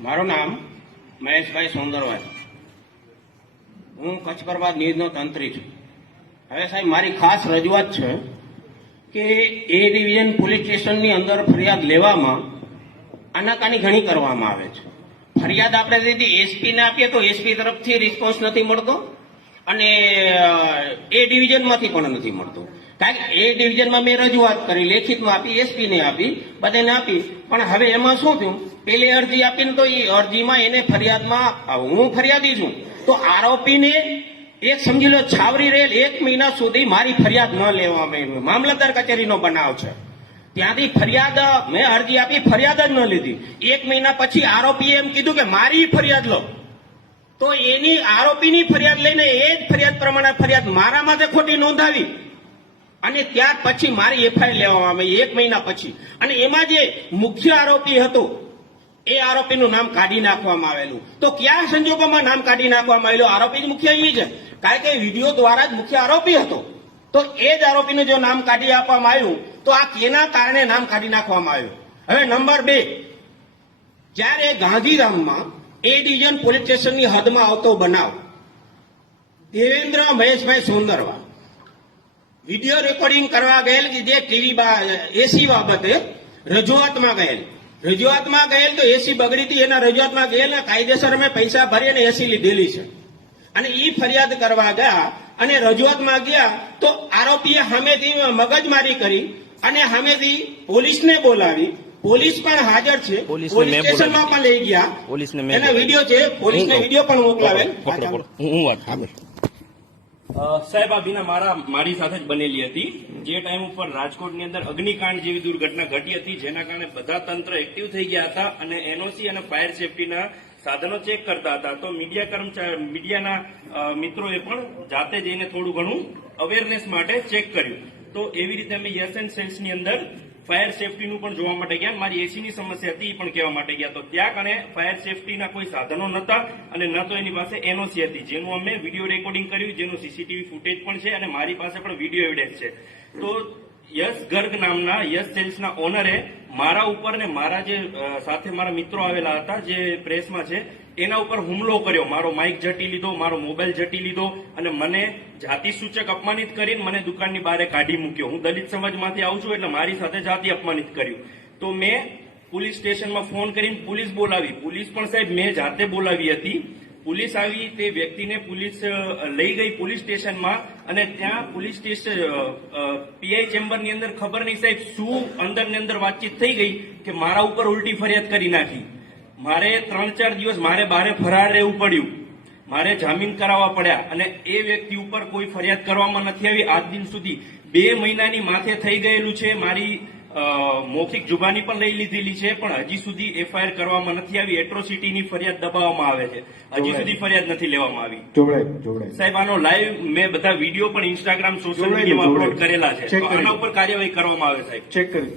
મારું નામ મહેશભાઈ સોંદરવાજ. હું કચ્છ પ્રભાત ન્યૂઝનો તંત્રી છું. હવે સાહેબ મારી ખાસ રજૂઆત છે કે એ ડિવિઝન પોલીસ સ્ટેશનની અંદર ફરિયાદ લેવામાં આનાકાની ઘણી કરવામાં આવે છે. ફરિયાદ આપણે દીધી એસપીને આપીએ તો એસપી તરફથી રિસ્પોન્સ નથી મળતો અને એ ડિવિઝનમાંથી પણ નથી મળતો. કારણ કે એ ડિવિઝનમાં મેં રજૂઆત કરી, લેખિતમાં આપી, એસપીને આપી, બધાને આપી. પણ હવે એમાં શું થયું, પેલી અરજી આપીને તો એ અરજીમાં એને ફરિયાદમાં હું ફરિયાદી છું તો આરોપીને એક સમજી લો છાવરી રહેલ 1 મહિના સુધી મારી ફરિયાદ ન લેવામાં આવી. મામલતદાર કચેરીનો બનાવ છે. ત્યાંથી ફરિયાદ મેં અરજી આપી, ફરિયાદ જ ન લીધી. 1 મહિના પછી આરોપીએ એમ કીધું કે મારી ફરિયાદ લો, તો એની આરોપીની ફરિયાદ લઈને એ જ ફરિયાદ પ્રમાણે ફરિયાદ મારા માટે ખોટી નોંધાવી અને ત્યાર પછી મારી એફઆઈઆર લેવામાં આવી 1 મહિના પછી. અને એમાં જે મુખ્ય આરોપી હતો એ આરોપીનું નામ કાઢી નાખવામાં આવેલું. તો કયા સંજોગોમાં નામ કાઢી નાખવામાં આવેલું? આરોપી મુખ્ય અહીં છે, કારણ કે વિડીયો દ્વારા જ મુખ્ય આરોપી હતો. તો એ જ આરોપીનું જો નામ કાઢી આપવામાં આવ્યું તો આ કેના કારણે નામ કાઢી નાખવામાં આવ્યું? હવે નંબર 2, જ્યારે ગાંધીધામમાં એ ડિવિઝન પોલીસ સ્ટેશનની હદમાં આવતો બનાવ, દેવેન્દ્ર મહેશભાઈ સોંદરવા વિડીયો રેકોર્ડિંગ કરવા ગયેલ કે જે ટીવી એસી બાબતે રજૂઆતમાં ગયેલ તો એસી બગડી હતી, એના રજૂઆતમાં ગયેલ ને કાયદેસર અમે પૈસા ભરી અને એસી લીધેલી છે. અને એ ફરિયાદ કરવા ગયા અને રજૂઆતમાં ગયા તો આરોપીએ સામેથી મગજમારી કરી અને સામેથી પોલીસને બોલાવી. પોલીસ પણ હાજર છે, પોલીસ સ્ટેશનમાં પણ લઈ ગયા. એના વિડીયો છે, પોલીસને વિડીયો પણ મોકલાવેલ. સાહેબ આ બીના મારી સાથે જ બનેલી હતી. જે ટાઈમ ઉપર રાજકોટની અંદર અગ્નિકાંડ જેવી દુર્ઘટના ઘટી હતી, જેના કારણે બધા તંત્ર એક્ટિવ થઈ ગયા હતા અને એનઓસી અને ફાયર સેફટીના સાધનો ચેક કરતા હતા. તો મીડિયાના મિત્રોએ પણ જાતે જઈને થોડું ઘણું અવેરનેસ માટે ચેક કર્યું. તો એવી રીતે અમે યસ એન્ડ સેલ્સની અંદર ફાયર સેફટીનું પણ જોવા માટે ગયા. મારી એસીની સમસ્યા હતી એ પણ કહેવા માટે ગયા. તો ત્યાં કણે ફાયર સેફટીના કોઈ સાધનો નહોતા અને ન તો એની પાસે એનઓસી હતી, જેનું અમે વિડીયો રેકોર્ડિંગ કર્યું, જેનું સીસીટીવી ફૂટેજ પણ છે અને મારી પાસે પણ વિડીયો એવિડન્સ છે. તો યસ ગર્ગ નામના યસ સેલ્સના ઓનરે મારા ઉપર ને મારા જે સાથે મારા મિત્રો આવેલા હતા જે પ્રેસમાં છે એના ઉપર હુમલો કર્યો. મારો માઇક ઝટી લીધો, મારો મોબાઈલ ઝટી લીધો અને મને જાતિ સૂચક અપમાનિત કરીને મને દુકાનની બહાર કાઢી મૂક્યો. હું દલિત સમાજમાંથી આવું છું એટલે મારી સાથે જાતિ અપમાનિત કર્યું. તો મેં પોલીસ સ્ટેશનમાં ફોન કરીને પોલીસ બોલાવી. પોલીસ પણ સાહેબ મેં જાતે બોલાવી હતી. પોલીસ આવી, તે વ્યક્તિને પોલીસ લઈ ગઈ પોલીસ સ્ટેશનમાં અને ત્યાં પોલીસ સ્ટેશન પીઆઈ ચેમ્બરની અંદર ખબર નહીં સાહેબ શું અંદર વાતચીત થઈ ગઈ કે મારા ઉપર ઉલટી ફરિયાદ કરી નાખી. મારે 3-4 દિવસ મારે બહાર ફરાર રહેવું પડ્યું, મારે જામીન કરાવવા પડ્યા અને એ વ્યક્તિ ઉપર કોઈ ફરિયાદ કરવામાં નથી આવી આજ દિન સુધી. 2 મહિનાની માથે થઈ ગયેલું છે. મારી મૌખિક જુબાની પણ લઈ લીધેલી છે, પણ હજી સુધી એફઆઈઆર કરવામાં નથી આવી. એટ્રોસિટીની ફરિયાદ દબાવવામાં આવે છે, હજી સુધી ફરિયાદ નથી લેવામાં આવી. સાહેબ આનો લાઈવ મેં બધા વિડીયો પણ ઇન્સ્ટાગ્રામ સોશિયલ મીડિયામાં અપલોડ કરેલા છે. તો આના ઉપર કાર્યવાહી કરવામાં આવે સાહેબ. ચેક કરી